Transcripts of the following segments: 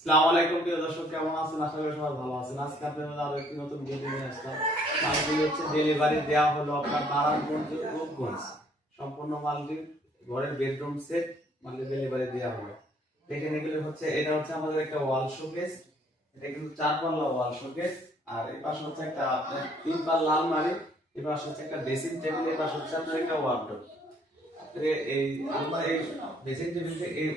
আসসালামু আলাইকুম প্রিয় দর্শক, কেমন আছেন? আশা করি সবাই ভালো আছেন। আজকে আপনাদের আরো একটি নতুন ভিডিও নিয়ে আসলাম। মালগুলি হচ্ছে ডেলিভারি দেওয়া হলো আপনার নারায়ণগঞ্জ রূপগঞ্জ। সম্পূর্ণ মালটি ঘরের বেডরুম সেট মানে ডেলিভারি দেওয়া হলো। দেখেন এগুলো হচ্ছে, এটা হচ্ছে আমাদের একটা ওয়াল শোকেস। এটা কিন্তু 4 পাল্লা ওয়াল শোকেস। আর এই পাশে হচ্ছে একটা আপনার 3 পাল্লা আলমারি, এই পাশে হচ্ছে একটা ড্রেসিং টেবিল, এই পাশে হচ্ছে আপনার একটা ওয়ার্ডরোব। এই আলমারি এই ড্রেসিং টেবিল এই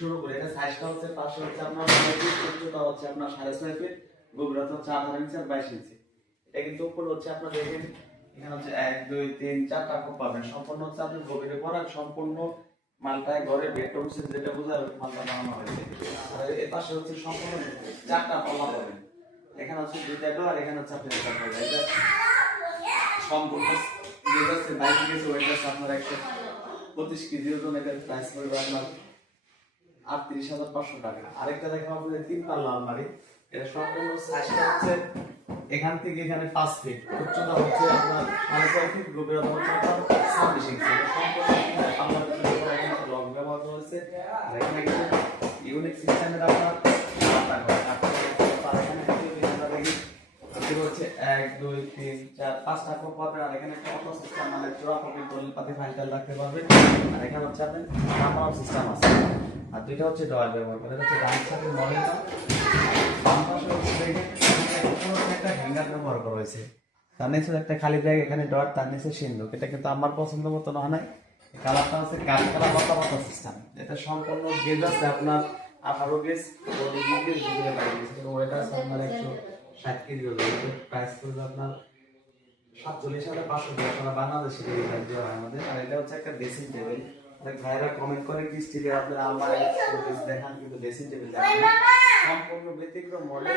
শুরু করে এটা সাইজটা হচ্ছে পাশে হচ্ছে আপনার 9 ফিট, উচ্চতা হচ্ছে আপনার 6.5 ফিট, গভীরতা হচ্ছে 18 ইঞ্চি আর 22 ইঞ্চি। এটা কিন্তু উপরে হচ্ছে আপনার দেখেন এখানে হচ্ছে 1 2 3 4টা কোপ পাবেন। সম্পূর্ণ হচ্ছে আপনি গভীরে করা সম্পূর্ণ মালটায় ঘরে বেডরুম সেট যেটা বোঝায় মালটা বানানো হয়েছে। আর এর পাশে হচ্ছে সম্পূর্ণ 4টা পাল্লা পাবেন। এখানে হচ্ছে 2টা ডোর আর এখানে হচ্ছে আপনি একটা পাল্লা। এটা সম্পূর্ণ যেটা হচ্ছে 22 কেজি ওয়েট আছে আপনার 125 কেজি ওজন। এটার প্রাইস পড়বে আপনার 38,500 টাকা। আরেকটা দেখাবো আপনাদের 3 পাল্লা আলমারি। এটা সম্পূর্ণ সাইজটা হচ্ছে এখান থেকে এখানে 5 ফিট, উচ্চতা হচ্ছে আপনার 4.5 ফিট, গভীরতা হচ্ছে আপনার 26 ইঞ্চি। এটা সম্পূর্ণ পাল্লার ভিতরে এখানে লক ব্যবহার করা হয়েছে। আর এখানে কিন্তু ইউনিক সিস্টেমের আপনার হচ্ছে 1 2 3 4 5টা কোপ পাবেন। আর এখানে একটা অটো সিস্টেম মানে জোড়া পাবেন, দলিল পাতি ফাইল রাখতে পারবেন। আর এখানে হচ্ছে আপনার নাম্বার সিস্টেম আছে। আর দুইটা হচ্ছে ডয়ার ব্যবহার করে। এটা হচ্ছে ডান সাইডে মডেলটা, বাম পাশে হচ্ছে দেখেন একটা হ্যাঙ্গার ব্যবহার করা হয়েছে। তার নিচে একটা খালি জায়গা, এখানে ডয়ার, তার নিচে সিন্ধুক। এটা কিন্তু আমার পছন্দ মতো না হয়। কালারটা হচ্ছে কাঠ করা পাতা সিস্টেম। এটা সম্পূর্ণ গেজ আছে আপনার 18 গেজ, 20 গেজ, দুটো বাইরে গেজ। এবং ওটা আছে আপনার 160 কেজি ওজন। প্রাইস পড়বে আপনার 47,500 টাকা। সারা বাংলাদেশে ডেলিভারি দেওয়া হয় আমাদের। আর এটা হচ্ছে একটা ড্রেসিং টেবিল। অনেক ভাইরা কমেন্ট করে কি স্টিলের আপনার আলমারি দেখান, কিন্তু ড্রেসিং টেবিল দেখান সম্পূর্ণ ব্যতিক্রম মডেল।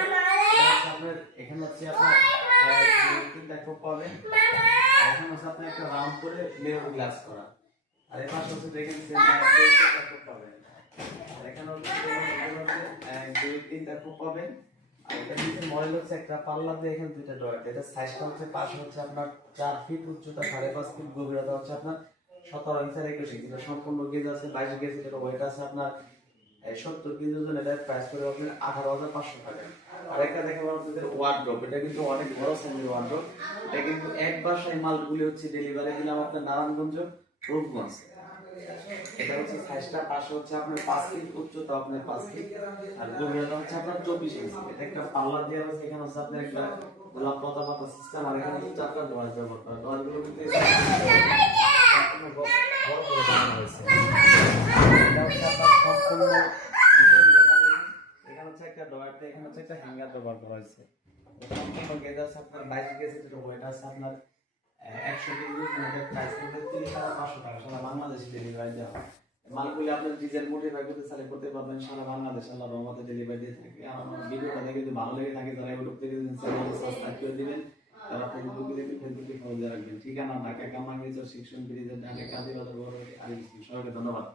আপনার এখানে হচ্ছে আপনার 3টা কোপ পাবেন। এখানে হচ্ছে আপনি একটা রাউন্ড করে লেয়ার গ্লাস করা। আর এই পাশে হচ্ছে দেখেন সেম কোপ পাবেন। আর এখানে হচ্ছে 1 2 3টা কোপ পাবেন। আর এটা নিচে মডেল হচ্ছে একটা পাল্লা দিয়ে এখানে 2টা ডয়ার। এটা সাইজটা হচ্ছে পাশে হচ্ছে আপনার 4 ফিট, উচ্চতা 5.5 ফিট, গভীরতা হচ্ছে আপনার 17 ইঞ্চি আর 21 ইঞ্চি। এটা সম্পূর্ণ গেজ আছে 22 গেজ। এটা ওয়েট আছে আপনার 70 কেজি ওজন। এটার প্রাইস পড়বে আপনার 18,500 টাকা। আর একটা দেখাবো আপনাদের ওয়ার্ডরোব। এটা কিন্তু অনেক বড় সাইজের ওয়ার্ডরোব। এটা কিন্তু এক বাসায় মালগুলি হচ্ছে ডেলিভারি দিলাম আপনার নারায়ণগঞ্জ রূপগঞ্জ। এটা হচ্ছে সাইজটা পাশে হচ্ছে আপনার 5 ফিট, উচ্চতা আপনার 5 ফিট আর গভীরতা হচ্ছে আপনার 24 ইঞ্চি। এটা একটা পাল্লা দেওয়া আছে। এখানে হচ্ছে আপনার একটা গোলাপ পাতা সিস্টেম। আর এখানে হচ্ছে 4টা ডোর ব্যবহার করা। ডোরগুলো কিন্তু সম্পূর্ণ বড় করে বানানো হয়েছে। এটা হচ্ছে আপনার সম্পূর্ণ এখানে হচ্ছে একটা ডোর, এখানে হচ্ছে একটা হ্যাঙ্গার ব্যবহার করা হয়েছে। সম্পূর্ণ গেজ আছে আপনার 22 গেজের। এটা ওয়েট আছে আপনার 100 কেজি। এটার প্রাইস পড়বে 30,500 টাকা। সারা বাংলাদেশে ডেলিভারি দেওয়া হয়। মালগুলি আপনার ডিজেল মোটিফাই করতে চাইলে করতে পারবেন। সারা বাংলাদেশ আল্লাহর রহমতে ডেলিভারি দিয়ে থাকে। আর আমার ভিডিওটা দেখে যদি ভালো লেগে থাকে, যারা ইউটিউব থেকে চ্যানেলটি সাবস্ক্রাইব করে দিবেন, যারা ফেসবুকে দেখে ফেসবুকে ফলো দিয়ে রাখবেন। ঠিকানা ঢাকা কামারগঞ্জ সেকশন ব্রিজের ঢাকা কাজীবাজার বড়। আর সবাইকে ধন্যবাদ।